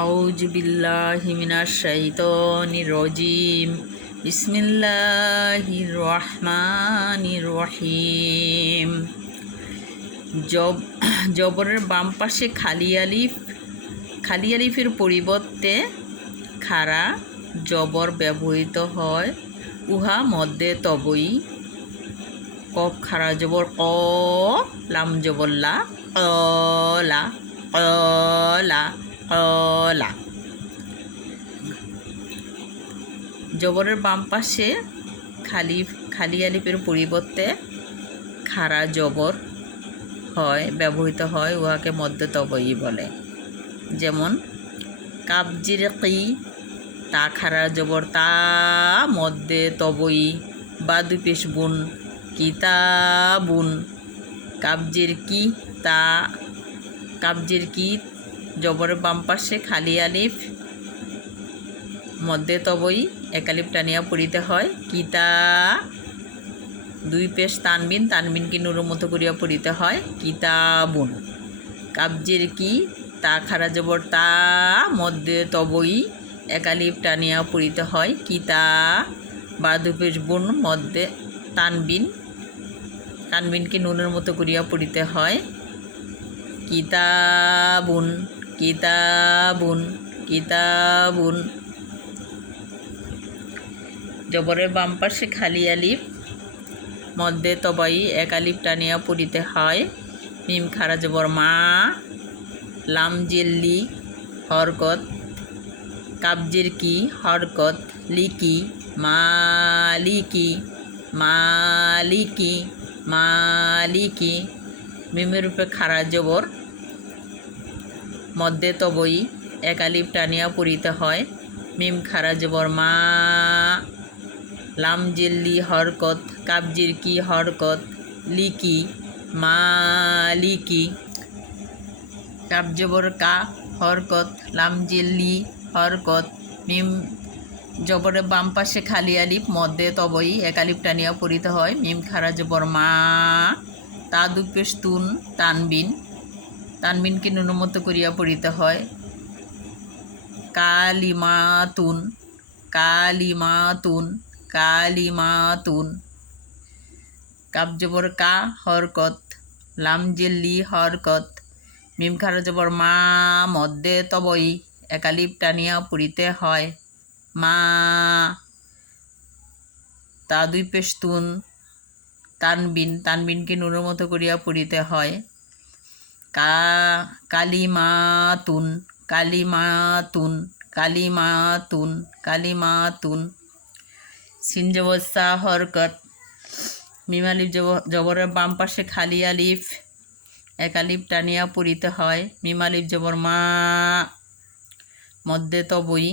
আউযু বিল্লাহি মিনাশ শাইতানির রাজিম। বিসমিল্লাহির রহমানির রহিম। জবরের বাম পাশে খালি আলিফের পরিবর্তে খাড়া জবর ব্যবহৃত হয়। উহা মধ্যে তবই। কফ খাড়া জবর ক, লাম জবর লা, কলা কলা কলা। জবরের বাম পাশে খালি আলিফের পরিবর্তে খাড়া জবর ব্যবহৃত হয়, উহাকে মধ্যে তবই বলে। যেমন কাবজির কি, তা খাড়া জবর তা, মধ্যে তবই, বা দুই পেশ বুন, কিতাবুন। কাবজির কি, তা কাবজির কি, জবরের বাম পাশে খালি আলিফ, মধ্যে তবই, এক আলিফ টানিয়া পড়িতে হয়। কিতা, দুই পেশ তানবিনকে নুরের মতো করিয়া পড়িতে হয়, কিতাবুন। কাবজির কি, তা খাড়া জবর তা, মধ্যে তবই, এক আলিফ টানিয়া পড়িতে হয়, কিতা, বা দুই পেশ বুন, মধ্যে তানবিনকে নুনের মতো করিয়া পড়িতে হয়, কিতাবুন কিতাবুন কিতাবুন। জবরের বাম পাশে খালি আলিফ, মধ্যে তবাই, এক আলিফ টানিয়া পড়িতে হয়। মিম খাড়া জবর মা, লাম জিল্লি হরকত, কাবজির কি হরকত, লিকি মালিকি মালিকি মালিকি। মিমের উপরে খাড়া জবর, মধ্যে তবই, এক আলিফ টানিয়া পড়িতে হয়। মিম খাড়া জবর মা, লাম জিল্লি হরকত, কাবজির কি হরকত, লিকি মালিকি। কাব জবর কা হরকত, লাম জিল্লি হরকত। মিম জবরের বাম পাশে খালি আলিফ, মধ্যে তবই, এক আলিফ টানিয়া পড়িতে হয়। মিম খাড়া জবর মা, তা দুই পেশ তুন, তানবিনকে নুনমতো করিয়া পড়িতে হয়, কালিমাতুন কালিমাতুন কালিমাতুন। কাব জবর কা হরকত, লাম জিল্লি হরকত। মিম খাড়া জবর মা, মধ্যে তবই, এক আলিফ টানিয়া পড়িতে হয়, মা। তা দুই পেশ তুন, তানবিনকে নুনের মতো করিয়া পড়িতে হয়, কালিমাতুন কালিমাতুন কালিমাতুন কালিমাতুন। সিন জবর সা হরকত, মিম আলিফ জবরের বাম পাশে খালি আলিফ, এক আলিফ টানিয়া পড়িতে হয়। মিম আলিফ জবর মা, মধ্যে তবই,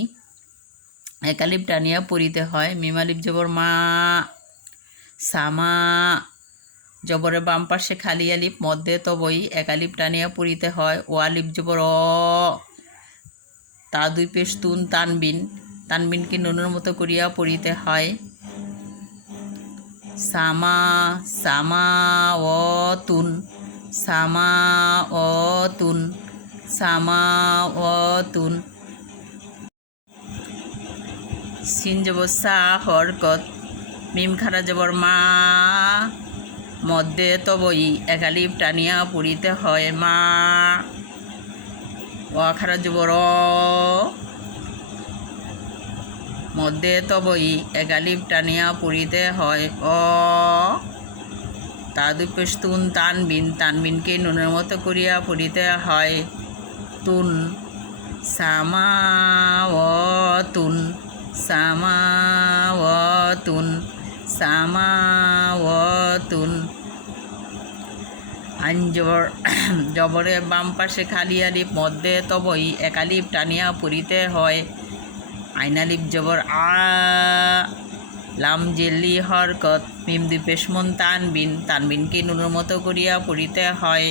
এক আলিফ টানিয়া পড়িতে হয়। মিম আলিফ জবর মা, সামা, জবরের বাম পাশে খালি আলিফ, মধ্যে তবই, এক আলিফ টানিয়া পড়িতে হয়। ও আলিফ জবর অ, তা দুই পেশ তুন, তানবিনকে নুনের মতো করিয়া পড়িতে হয়, সামা সামাওয়াতুন সামাওয়াতুন সামাওয়াতুন। সিন জবর সা হরকত, মিম খাড়া জবর মা, মধ্যে তবই, এক আলিফ টানিয়া পড়িতে হয়, মা। ওয়া খাড়া জবর অ, মধ্যে তবই, এক আলিফ টানিয়া পড়িতে হয়, অ। তা দুই পেশ তুন, তানবিনকে নুনের মতো করিয়া পড়িতে হয়, তুন। সামাওয়াতুন সামাওয়াতুন সামাওয়াতুন। আইন জবরের বাম পাশে খালি আলিফ, মধ্যে তবই, এক আলিফ টানিয়া পড়িতে হয়, আইন আলিফ জবর আ, লাম জেল্লি হরকত। মিম দুই পেশ মুন, তানবিনকে নুনের মতো করিয়া পড়িতে হয়,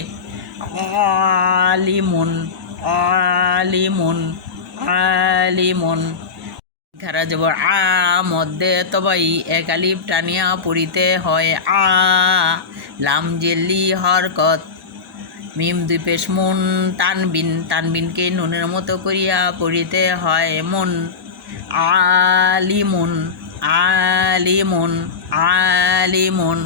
আলিমুন আলিমুন আলিমুন। খাড়া জবর আ, মধ্যে তবাই, এক আলিফ টানিয়া পড়িতে হয়, আ। লাম জেল্লি হরকত, মিম দুই পেশ মন, তানবিন, তানবিনকে নুনের মতো করিয়া পড়িতে হয় মন। আলিমুন, আলিমুন, আলিমুন।